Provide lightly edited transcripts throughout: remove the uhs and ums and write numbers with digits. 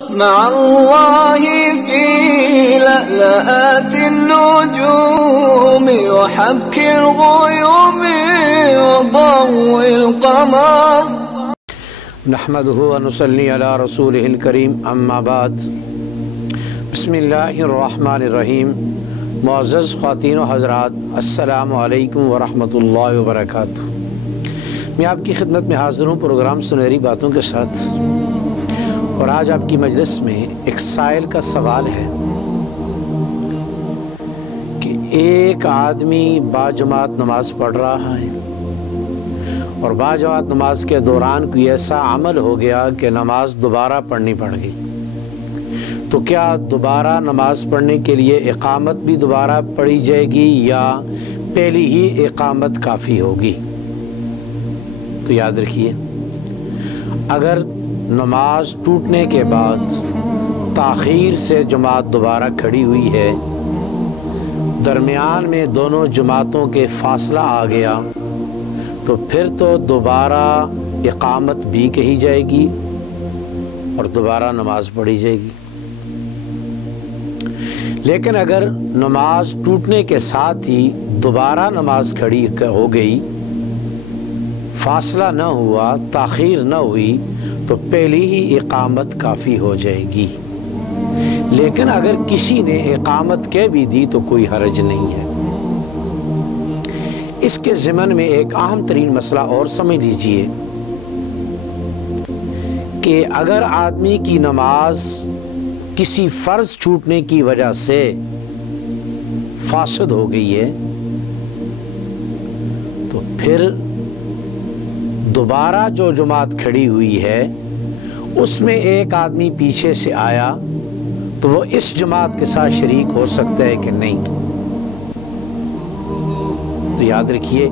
مع الله في لألآت النجوم وحبك الغيوم وضوء القمر نحمده ونصلي على رسوله الكريم اما بعد بسم اللہ الرحمن الرحیم۔ معزز خواتین و حضرات، السلام علیکم ورحمۃ اللہ وبرکاتہ۔ میں آپ کی خدمت میں حاضر ہوں پروگرام سنہری باتوں کے ساتھ، اور آج آپ کی مجلس میں ایک سائل کا سوال ہے کہ ایک آدمی باجماعت نماز پڑھ رہا ہے اور باجماعت نماز کے دوران کوئی ایسا عمل ہو گیا کہ نماز دوبارہ پڑھنی پڑ گئی، تو کیا دوبارہ نماز پڑھنے کے لیے اقامت بھی دوبارہ پڑھی جائے گی یا پہلی ہی اقامت کافی ہوگی؟ تو یاد رکھیے، اگر نماز ٹوٹنے کے بعد تاخیر سے جماعت دوبارہ کھڑی ہوئی ہے، درمیان میں دونوں جماعتوں کے فاصلہ آ گیا، تو پھر تو دوبارہ اقامت بھی کہی جائے گی اور دوبارہ نماز پڑھی جائے گی۔ لیکن اگر نماز ٹوٹنے کے ساتھ ہی دوبارہ نماز کھڑی ہو گئی، فاصلہ نہ ہوا، تاخیر نہ ہوئی، تو پہلی ہی اقامت کافی ہو جائے گی۔ لیکن اگر کسی نے اقامت کہہ بھی دی تو کوئی حرج نہیں ہے۔ اس کے ضمن میں ایک اہم ترین مسئلہ اور سمجھ لیجئے کہ اگر آدمی کی نماز کسی فرض چھوٹنے کی وجہ سے فاسد ہو گئی ہے، تو پھر دوبارہ جو جماعت کھڑی ہوئی ہے اس میں ایک آدمی پیچھے سے آیا تو وہ اس جماعت کے ساتھ شریک ہو سکتا ہے کہ نہیں؟ تو یاد رکھیے،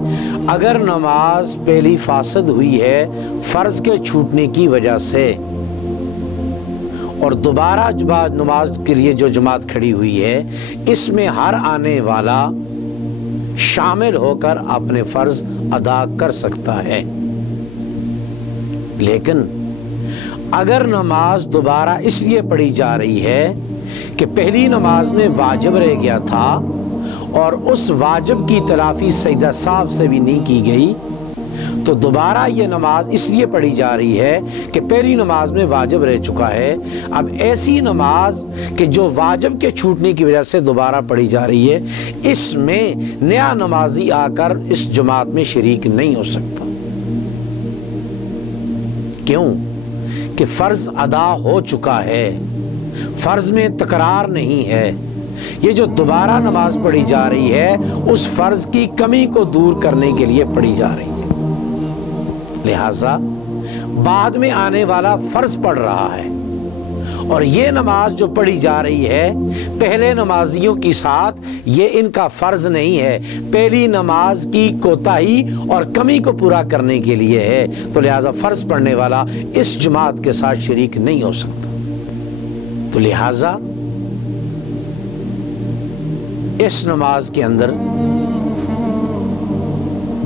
اگر نماز پہلی فاسد ہوئی ہے فرض کے چھوٹنے کی وجہ سے، اور دوبارہ نماز کے لیے جو جماعت کھڑی ہوئی ہے، اس میں ہر آنے والا شامل ہو کر اپنے فرض ادا کر سکتا ہے۔ لیکن اگر نماز دوبارہ اس لیے پڑھی جا رہی ہے کہ پہلی نماز میں واجب رہ گیا تھا اور اس واجب کی تلافی سجدہ سہو سے بھی نہیں کی گئی، تو دوبارہ یہ نماز اس لیے پڑھی جا رہی ہے کہ پہلی نماز میں واجب رہ چکا ہے۔ اب ایسی نماز کہ جو واجب کے چھوٹنے کی وجہ سے دوبارہ پڑھی جا رہی ہے، اس میں نیا نمازی آ کر اس جماعت میں شریک نہیں ہو سکتا۔ کیوں؟ کہ فرض ادا ہو چکا ہے، فرض میں تکرار نہیں ہے۔ یہ جو دوبارہ نماز پڑھی جا رہی ہے اس فرض کی کمی کو دور کرنے کے لیے پڑھی جا رہی ہے۔ لہذا بعد میں آنے والا فرض پڑھ رہا ہے، اور یہ نماز جو پڑھی جا رہی ہے پہلے نمازیوں کی ساتھ یہ ان کا فرض نہیں ہے، پہلی نماز کی کوتاہی اور کمی کو پورا کرنے کے لیے ہے، تو لہذا فرض پڑھنے والا اس جماعت کے ساتھ شریک نہیں ہو سکتا۔ تو لہذا اس نماز کے اندر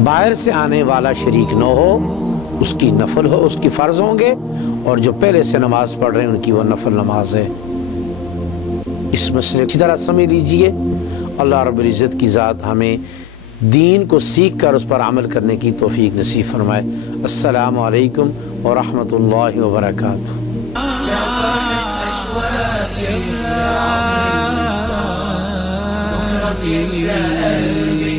باہر سے آنے والا شریک نہ ہو، اس کی نفل ہو، اس کی فرض ہوں گے، اور جو پہلے سے نماز پڑھ رہے ہیں ان کی وہ نفل نماز ہے۔ اس مسئلے کو اسی طرح سمجھ لیجئے۔ اللہ رب العزت کی ذات ہمیں دین کو سیکھ کر اس پر عمل کرنے کی توفیق نصیب فرمائے۔ السلام علیکم ورحمۃ اللہ وبرکاتہ۔ ينسى قلبي